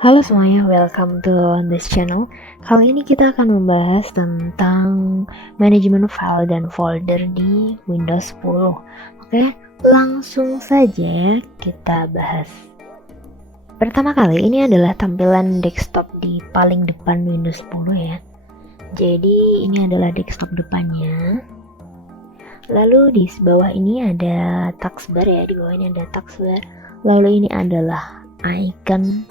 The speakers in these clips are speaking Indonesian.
Halo semuanya, welcome to this channel. Kali ini kita akan membahas tentang manajemen file dan folder di Windows 10. Oke, langsung saja kita bahas. Pertama kali, ini adalah tampilan desktop di paling depan Windows 10 ya. Jadi ini adalah desktop depannya. Lalu di bawah ini ada taskbar ya, di bawah ini ada taskbar. Lalu ini adalah icon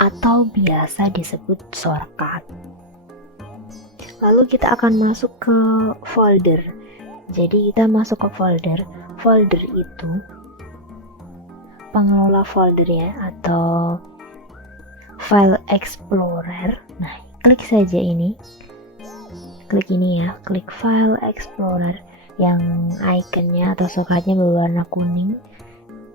atau biasa disebut shortcut. Lalu kita akan masuk ke folder. Jadi kita masuk ke folder. Folder itu pengelola folder ya, atau file explorer. Nah, klik saja ini. Klik ini ya, klik file explorer yang ikonnya atau shortcutnya berwarna kuning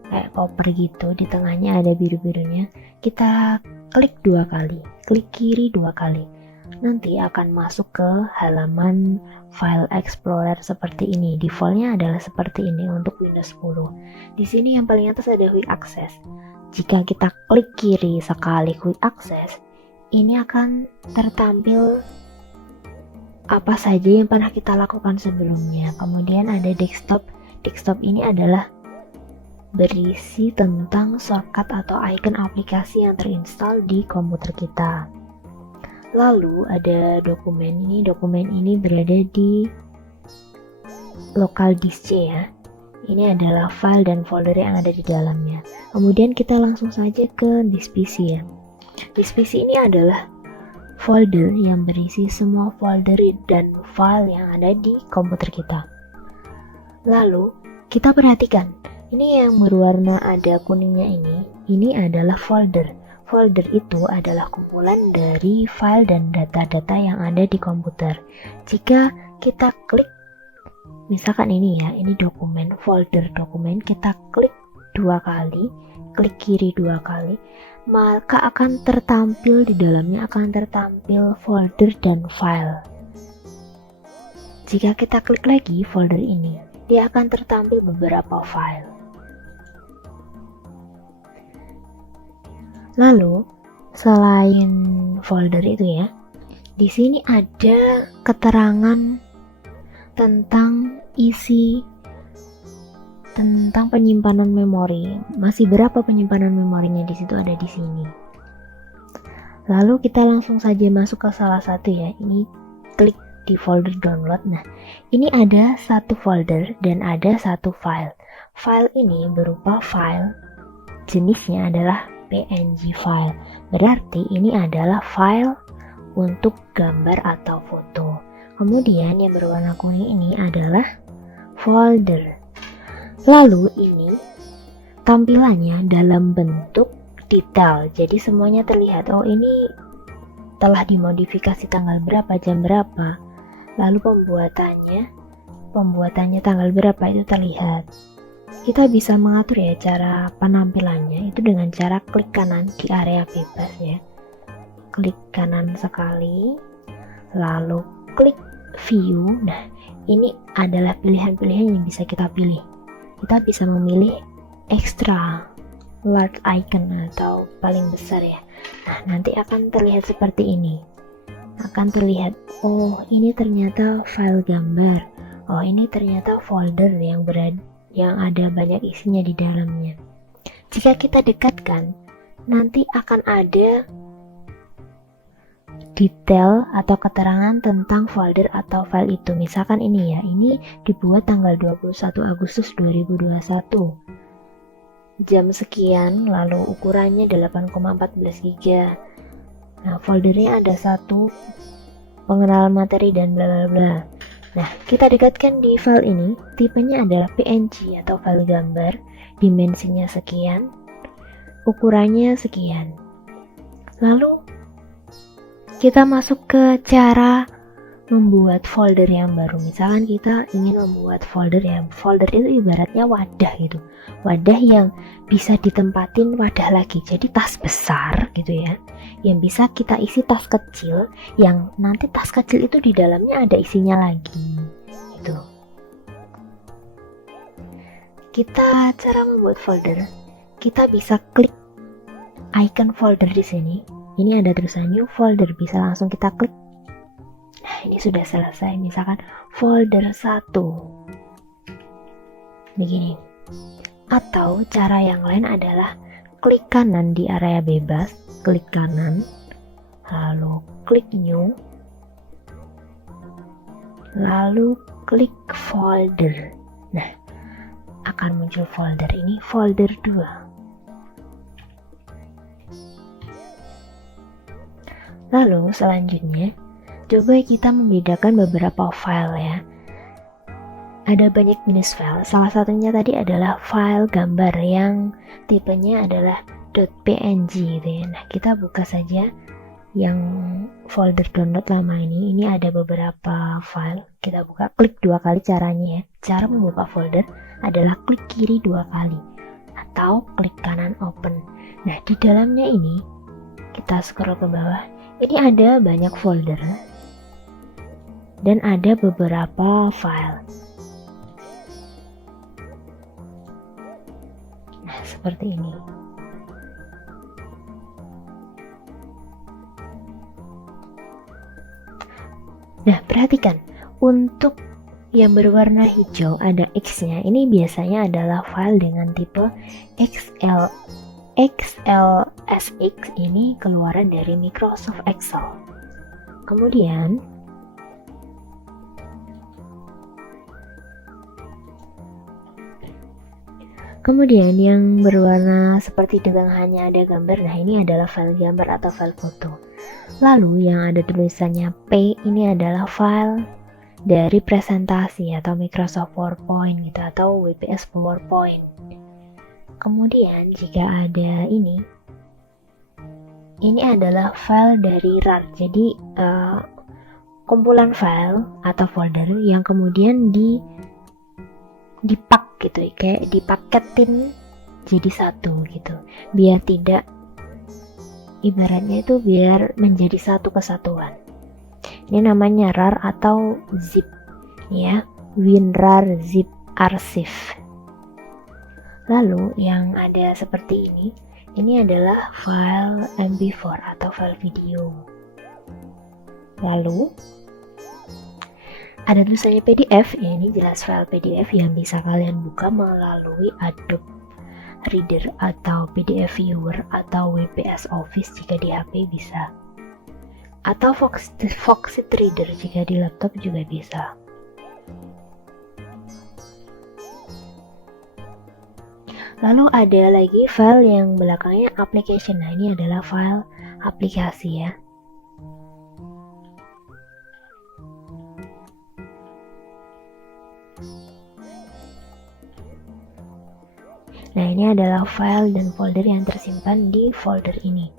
kayak koper gitu, di tengahnya ada biru-birunya. Kita klik 2 kali, klik kiri 2 kali, nanti akan masuk ke halaman file explorer seperti ini. Defaultnya adalah seperti ini untuk Windows 10. Di sini yang paling atas ada quick access. Jika kita klik kiri sekali quick access, ini akan tertampil apa saja yang pernah kita lakukan sebelumnya. Kemudian ada desktop. Desktop ini adalah berisi tentang shortcut atau icon aplikasi yang terinstall di komputer kita. Lalu ada dokumen ini berada di local disk C ya. Ini adalah file dan folder yang ada di dalamnya. Kemudian kita langsung saja ke disk PC ya. Disk PC ini adalah folder yang berisi semua folder dan file yang ada di komputer kita. Lalu kita perhatikan, ini yang berwarna ada kuningnya ini adalah folder. Folder itu adalah kumpulan dari file dan data-data yang ada di komputer. Jika kita klik, misalkan ini ya, ini dokumen, folder dokumen, kita klik 2 kali, klik kiri 2 kali, maka akan tertampil di dalamnya, akan tertampil folder dan file. Jika kita klik lagi folder ini, dia akan tertampil beberapa file. Lalu, selain folder itu ya, di sini ada keterangan tentang isi tentang penyimpanan memori. Masih berapa penyimpanan memorinya di situ ada di sini. Lalu kita langsung saja masuk ke salah satu ya. Ini klik di folder download. Nah, ini ada satu folder dan ada satu file. File ini berupa file, jenisnya adalah PNG file. Berarti ini adalah file untuk gambar atau foto. Kemudian yang berwarna kuning ini adalah folder. Lalu ini tampilannya dalam bentuk detail. Jadi semuanya terlihat. Oh, ini telah dimodifikasi tanggal berapa, jam berapa. Lalu pembuatannya tanggal berapa itu terlihat. Kita bisa mengatur ya cara penampilannya itu dengan cara klik kanan di area bebas ya. Klik kanan sekali, lalu klik view. Nah, ini adalah pilihan-pilihan yang bisa kita pilih. Kita bisa memilih extra large icon atau paling besar ya. Nah, nanti akan terlihat seperti ini. Akan terlihat, oh ini ternyata file gambar. Oh ini ternyata folder yang ada banyak isinya di dalamnya. Jika kita dekatkan, nanti akan ada detail atau keterangan tentang folder atau file itu. Misalkan ini ya, ini dibuat tanggal 21 Agustus 2021. Jam sekian, lalu ukurannya 8,14 GB. Nah, foldernya ada satu, pengenalan materi dan bla bla bla. Nah, kita dekatkan di file ini, tipenya adalah PNG atau file gambar, dimensinya sekian, ukurannya sekian. Lalu, kita masuk ke cara membuat folder yang baru. Misalkan kita ingin membuat folder itu ibaratnya wadah gitu. Wadah yang bisa ditempatin wadah lagi. Jadi tas besar gitu ya. Yang bisa kita isi tas kecil, yang nanti tas kecil itu di dalamnya ada isinya lagi. Gitu. Kita cara membuat folder, kita bisa klik icon folder di sini. Ini ada tulisan new folder, bisa langsung kita klik. Nah, ini sudah selesai, misalkan folder 1. Begini. Atau cara yang lain adalah klik kanan di area bebas, klik kanan, lalu klik new, lalu klik folder. Nah, akan muncul folder ini, folder 2. Lalu selanjutnya, coba kita membedakan beberapa file ya. Ada banyak jenis file, salah satunya tadi adalah file gambar yang tipenya adalah .png gitu ya. Nah, kita buka saja yang folder download lama ini. Ini ada beberapa file, kita buka, klik 2 kali caranya ya. Cara membuka folder adalah klik kiri 2 kali atau klik kanan open. Nah, di dalamnya ini kita scroll ke bawah. Ini ada banyak folder dan ada beberapa file. Nah, seperti ini. Nah, perhatikan, untuk yang berwarna hijau ada X-nya. Ini biasanya adalah file dengan tipe XLSX, ini keluaran dari Microsoft Excel. Kemudian yang berwarna seperti di tengahnya ada gambar. Nah, ini adalah file gambar atau file foto. Lalu yang ada tulisannya P, ini adalah file dari presentasi atau Microsoft PowerPoint gitu, atau WPS PowerPoint. Kemudian jika ada ini adalah file dari RAR. Jadi kumpulan file atau folder yang kemudian dipak gitu, kayak dipaketin jadi satu gitu, biar tidak, ibaratnya itu biar menjadi satu kesatuan. Ini namanya RAR atau zip ya, WinRAR zip archive. Lalu yang ada seperti ini adalah file MP4 atau file video. Lalu ada tulisannya PDF ya, ini jelas file PDF yang bisa kalian buka melalui Adobe Reader atau PDF Viewer atau WPS Office jika di HP bisa, atau Foxit Reader jika di laptop juga bisa. Lalu ada lagi file yang belakangnya application. Nah, ini adalah file aplikasi ya. Nah, ini adalah file dan folder yang tersimpan di folder ini.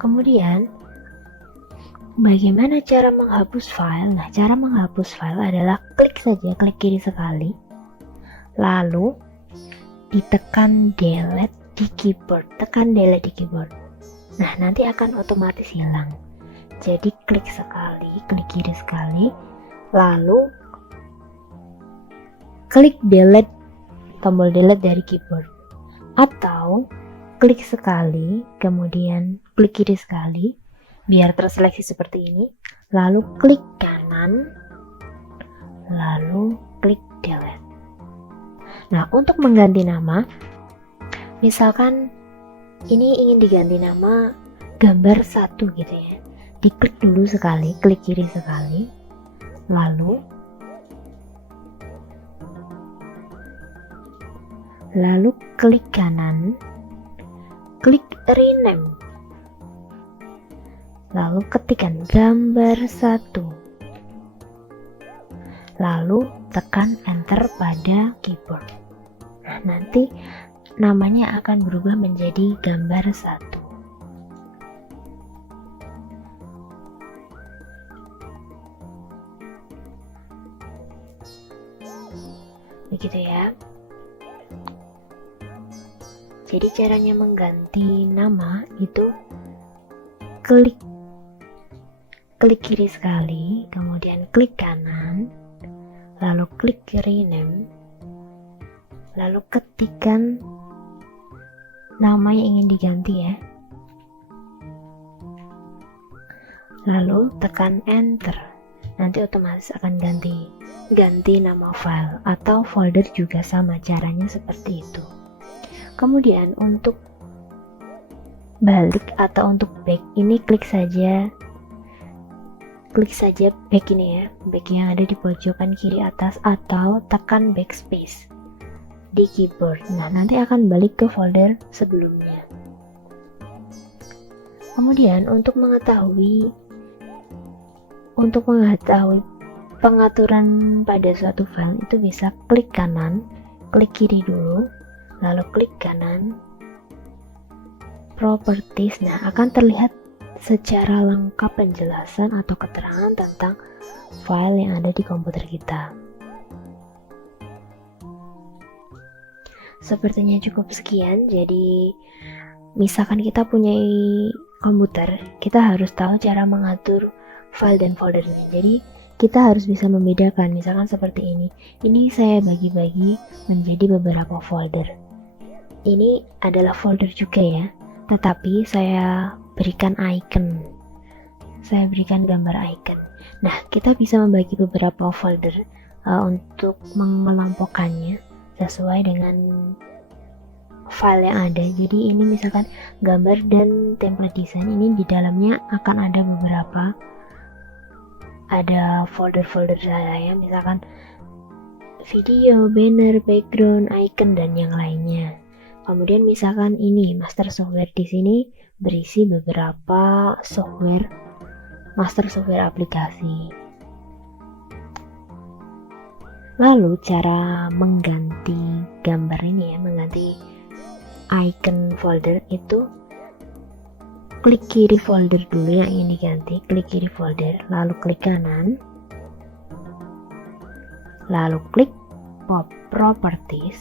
Kemudian, bagaimana cara menghapus file? Nah, cara menghapus file adalah klik kiri sekali, lalu ditekan delete di keyboard, tekan delete di keyboard. Nah, nanti akan otomatis hilang. Jadi klik kiri sekali, lalu klik delete, tombol delete dari keyboard, atau klik sekali, kemudian klik kiri sekali, biar terseleksi seperti ini, lalu klik kanan, lalu klik delete. Nah, untuk mengganti nama, misalkan ini ingin diganti nama gambar 1 gitu ya, diklik dulu sekali, klik kiri sekali, lalu klik kanan, klik rename, lalu ketikkan gambar 1, lalu tekan enter pada keyboard. Nah, nanti namanya akan berubah menjadi gambar 1. Begitu ya. Jadi caranya mengganti nama itu klik kiri sekali, kemudian klik kanan, lalu klik rename, lalu ketikkan nama yang ingin diganti ya. Lalu tekan enter, nanti otomatis akan ganti nama file atau folder juga sama, caranya seperti itu. Kemudian untuk balik atau untuk back ini klik saja back ini ya, back yang ada di pojokan kiri atas atau tekan backspace di keyboard. Nah, nanti akan balik ke folder sebelumnya. Kemudian untuk mengetahui pengaturan pada suatu file itu bisa klik kanan, klik kiri dulu, lalu klik kanan, properties. Nah, akan terlihat secara lengkap penjelasan atau keterangan tentang file yang ada di komputer kita. Sepertinya cukup sekian. Jadi misalkan kita punya komputer, kita harus tahu cara mengatur file dan foldernya. Jadi kita harus bisa membedakan, misalkan seperti ini. Ini saya bagi-bagi menjadi beberapa folder. Ini adalah folder juga ya, tetapi saya berikan icon. Saya berikan gambar icon. Nah, kita bisa membagi beberapa folder untuk mengelompokkannya sesuai dengan file yang ada. Jadi ini misalkan gambar dan template design, ini di dalamnya akan ada folder-folder saya, misalkan video, banner, background, icon, dan yang lainnya. Kemudian misalkan ini master software, di sini berisi beberapa master software aplikasi. Lalu cara mengganti gambar ini ya, mengganti icon folder itu klik kiri folder dulu yang ingin diganti, klik kiri folder, lalu klik kanan, lalu klik properties,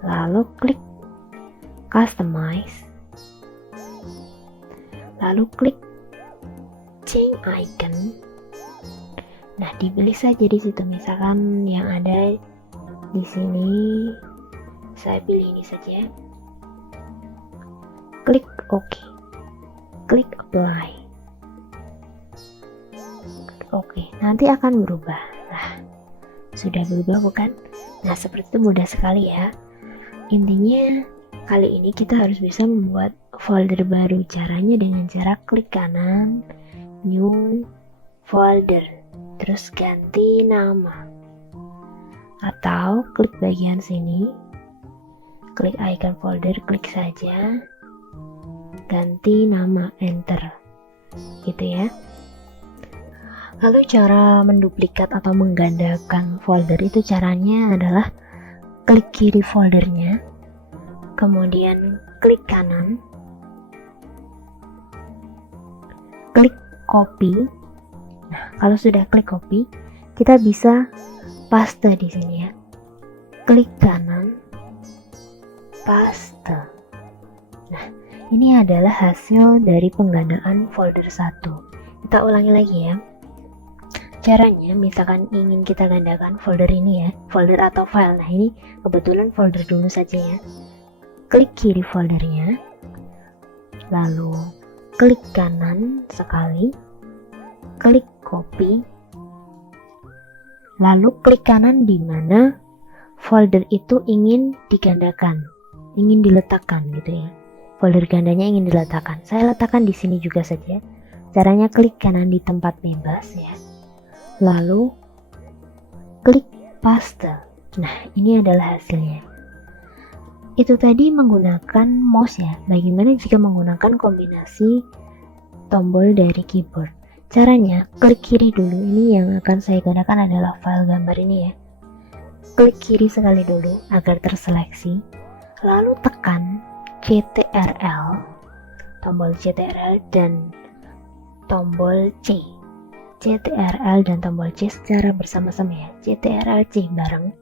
lalu klik customize, lalu klik change icon. Nah, dipilih saja di situ, misalkan yang ada di sini, saya pilih ini saja. Klik OK, klik apply. Oke, nanti akan berubah. Nah, sudah berubah bukan? Nah, seperti itu, mudah sekali ya. Intinya kali ini kita harus bisa membuat folder baru. Caranya dengan cara klik kanan, new folder, terus ganti nama, atau klik bagian sini, klik icon folder, klik saja, ganti nama, enter, gitu ya. Lalu cara menduplikat atau menggandakan folder itu caranya adalah klik kiri foldernya, kemudian klik kanan, klik copy. Nah, kalau sudah klik copy, kita bisa paste di sini ya. Klik kanan, paste. Nah, ini adalah hasil dari penggandaan folder 1. Kita ulangi lagi ya. Caranya, misalkan ingin kita gandakan folder ini ya, folder atau file. Nah, ini kebetulan folder dulu saja ya. Klik kiri foldernya, lalu klik kanan sekali, klik copy, lalu klik kanan di mana folder itu ingin digandakan, ingin diletakkan gitu ya. Folder gandanya ingin diletakkan. Saya letakkan di sini juga saja. Caranya klik kanan di tempat bebas ya. Lalu klik paste. Nah, ini adalah hasilnya. Itu tadi menggunakan mouse ya. Bagaimana jika menggunakan kombinasi tombol dari keyboard? Caranya klik kiri dulu. Ini yang akan saya gunakan adalah file gambar ini ya. Klik kiri sekali dulu agar terseleksi. Lalu tekan CTRL, tombol CTRL dan tombol C. CTRL dan tombol C secara bersama-sama ya. CTRL C bareng.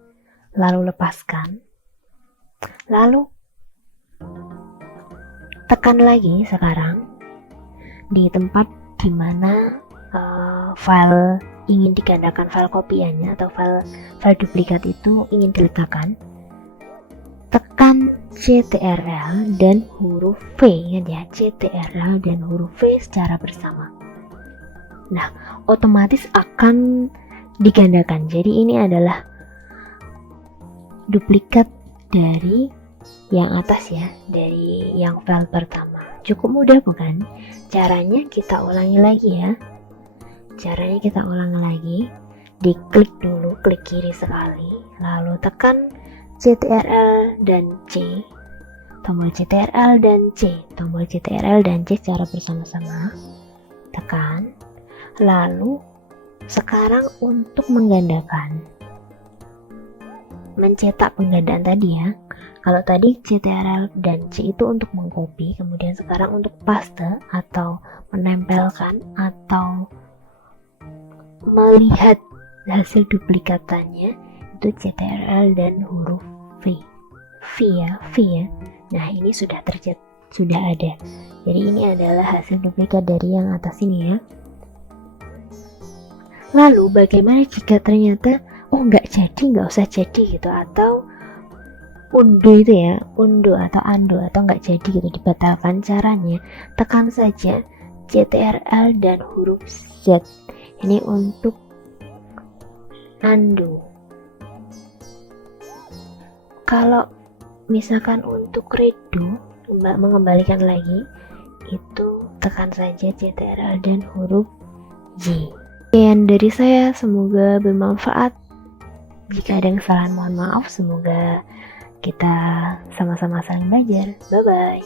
Lalu lepaskan. Lalu tekan lagi sekarang di tempat dimana file ingin digandakan, file kopiannya atau file duplikat itu ingin diletakkan. Tekan CTRL dan huruf V. Ingat ya, CTRL dan huruf V secara bersama. Nah, otomatis akan digandakan. Jadi ini adalah duplikat dari yang atas ya, dari yang file pertama. Cukup mudah bukan? Caranya kita ulangi lagi ya. Caranya kita ulangi lagi. Diklik dulu, klik kiri sekali, lalu tekan CTRL dan C, tombol CTRL dan C, tombol CTRL dan C secara bersama-sama. Tekan. Lalu sekarang untuk menggandakan, mencetak penggandaan tadi ya. Kalau tadi CTRL dan C itu untuk mengcopy, kemudian sekarang untuk paste atau menempelkan atau melihat hasil duplikatannya itu CTRL dan huruf V. V ya. Nah, ini sudah ada. Jadi ini adalah hasil duplikat dari yang atas ini ya. Lalu bagaimana jika ternyata nggak usah jadi gitu, atau undo itu ya, undo atau nggak jadi gitu, dibatalkan. Caranya tekan saja CTRL dan huruf Z. Ini untuk undo. Kalau misalkan untuk redo, mengembalikan lagi, itu tekan saja CTRL dan huruf J. Sekian dari saya, semoga bermanfaat. Jika ada kesalahan mohon maaf, semoga kita sama-sama saling belajar. Bye bye.